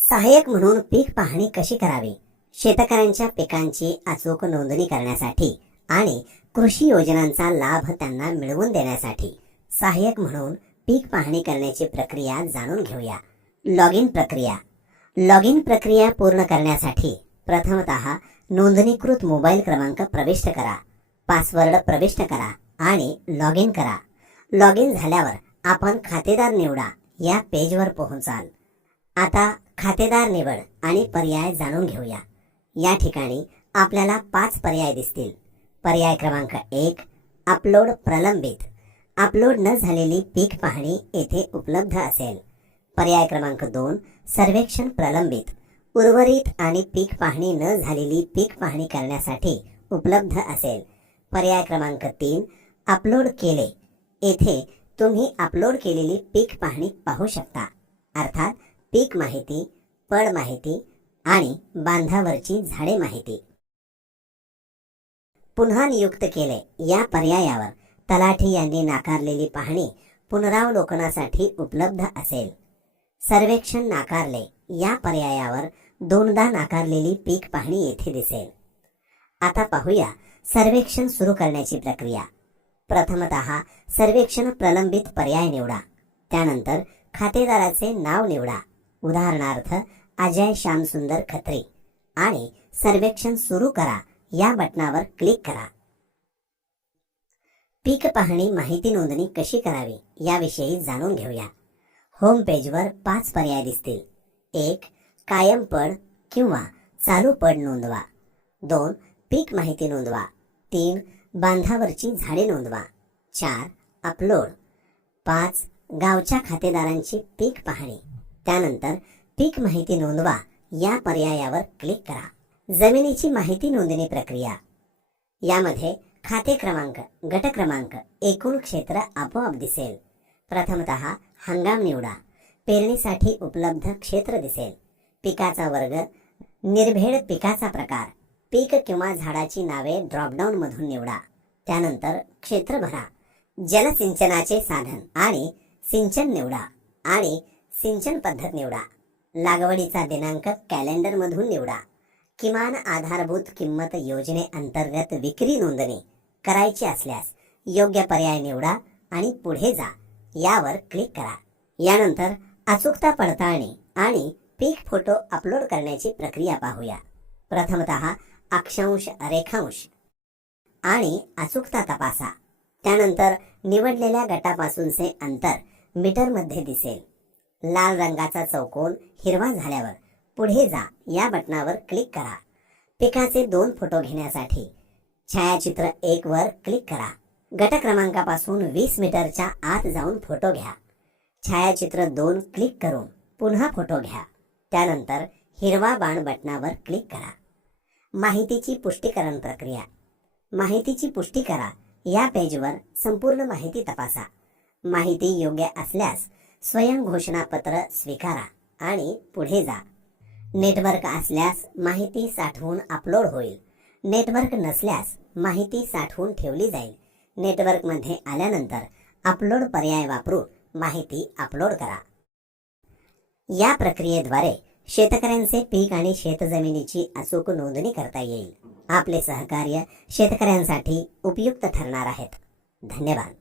सहाय्यक म्हणून पीक पाहणी कशी करावी? शेतकऱ्यांच्या पिकांची अचूक नोंदणी करण्यासाठी आणि कृषी योजनांचा लाभ त्यांना मिळवून देण्यासाठी सहाय्यक म्हणून पीक पाहणी करण्याची प्रक्रिया जाणून घेऊया. लॉग इन प्रक्रिया. लॉग इन प्रक्रिया पूर्ण करण्यासाठी प्रथमतः नोंदणीकृत मोबाईल क्रमांक प्रविष्ट करा. पासवर्ड प्रविष्ट करा आणि लॉग इन करा. लॉग इन झाल्यावर आपण खातेदार निवडा या पेजवर पोहोचाल. आता खातेदार निवड आणि पर्याय जाणून घेऊया. या ठिकाणी आपल्याला पाच पर्याय दिसतील. पर्याय क्रमांक एक अपलोड प्रलंबित. अपलोड न झालेली पीक पाहणी येथे उपलब्ध असेल. पर्याय क्रमांक दोन सर्वेक्षण प्रलंबित. उर्वरित आणि पीक पाहणी न झालेली पीक पाहणी करण्यासाठी उपलब्ध असेल. पर्याय क्रमांक तीन अपलोड केले. येथे तुम्ही अपलोड केलेली पीक पाहणी पाहू शकता. अर्थात पीक माहिती पड माहिती आणि बांधावरची झाडे माहिती. पुन्हा नियुक्त केले. या पर्यायावर तलाठी यांनी नाकारलेली पाहणी पुनरावलोकनासाठी उपलब्ध असेल. सर्वेक्षण नाकारले. या पर्यायावर दोनदा नाकारलेली पीक पाहणी येथे दिसेल. आता पाहूया सर्वेक्षण सुरू करण्याची प्रक्रिया. प्रथमतः सर्वेक्षण प्रलंबित पर्याय निवडा. त्यानंतर खातेदाराचे नाव निवडा. उदाहरणार्थ अजय श्यामसुंदर खत्री आणि सर्वेक्षण सुरू करा. या बटनावर क्लिक करा. पीक पाहणी माहिती नोंदणी कशी करावी याविषयी जाणून घेऊया. होम पेजवर पाच पर्याय दिसतील. एक कायम पड किंवा चालू पड नोंदवा. दोन पीक माहिती नोंदवा. तीन बांधावरची झाडे नोंदवा. चार अपलोड. पाच गावच्या खातेदारांची पीक पाहणी. त्यानंतर पीक माहिती नोंदवा या पर्यायावर क्लिक करा. जमिनीची माहिती नोंदणी प्रक्रिया. यामध्ये खाते क्रमांक गट क्रमांक एकूण क्षेत्र आपोआप दिसेल. प्रथमतः हंगाम निवडा. पेरणीसाठी उपलब्ध क्षेत्र दिसेल. पिकाचा वर्ग निर्भेड पिकाचा प्रकार. पीक किंवा झाडाची नावे ड्रॉपडाऊन मधून निवडा. त्यानंतर क्षेत्र भरा. जलसिंचनाचे साधन आणि सिंचन निवडा. आणि सिंचन पद्धत निवडा. लागवडीचा दिनांक कॅलेंडर मधून निवडा. किमान आधारभूत किंमत योजने अंतर्गत विक्री नोंदणी करायची असल्यास योग्य पर्याय निवडा आणि पुढे जा. यावर क्लिक करा. यानंतर अचूकता पडताळणी आणि पीक फोटो अपलोड करण्याची प्रक्रिया पाहूया. प्रथमतः अक्षांश रेखांश आणि अचूकता तपासा. त्यानंतर निवडलेल्या गटापासूनचे अंतर मीटरमध्ये दिसेल. लाल रंगाचा चौकोन हिरवा झाल्यावर पुढे जा या बटनावर क्लिक करा. पिकाचे दोन फोटो घेण्यासाठी छायाचित्र एक वर क्लिक करा. गट क्रमांकापासून वीस मीटरच्या आत जाऊन फोटो घ्या. छायाचित्र दोन क्लिक करून पुन्हा फोटो घ्या. त्यानंतर हिरवा बाण बटनावर क्लिक करा. माहितीची पुष्टीकरण प्रक्रिया. माहितीची पुष्टी करा. या पेजवर संपूर्ण माहिती तपासा. माहिती योग्य असल्यास स्वयं घोषणापत्र स्वीकारा आणि पुढे जा. नेटवर्क असल्यास माहिती साठवून अपलोड होईल. नेटवर्क नसल्यास माहिती साठवून ठेवली जाईल. नेटवर्कमध्ये आल्यानंतर अपलोड पर्याय वापरून माहिती अपलोड करा. या प्रक्रियेद्वारे शेतकऱ्यांचे पीक आणि शेतजमिनीची अचूक नोंदणी करता येईल. आपले सहकार्य शेतकऱ्यांसाठी उपयुक्त ठरणार आहेत. धन्यवाद.